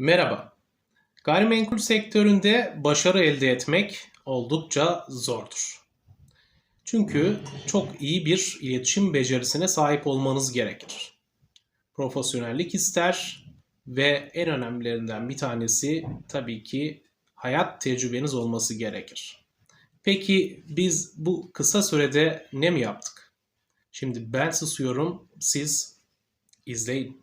Merhaba. Gayrimenkul sektöründe başarı elde etmek oldukça zordur. Çünkü çok iyi bir iletişim becerisine sahip olmanız gerekir. Profesyonellik ister ve en önemlilerinden bir tanesi tabii ki hayat tecrübeniz olması gerekir. Peki biz bu kısa sürede ne mi yaptık? Şimdi ben susuyorum, siz izleyin.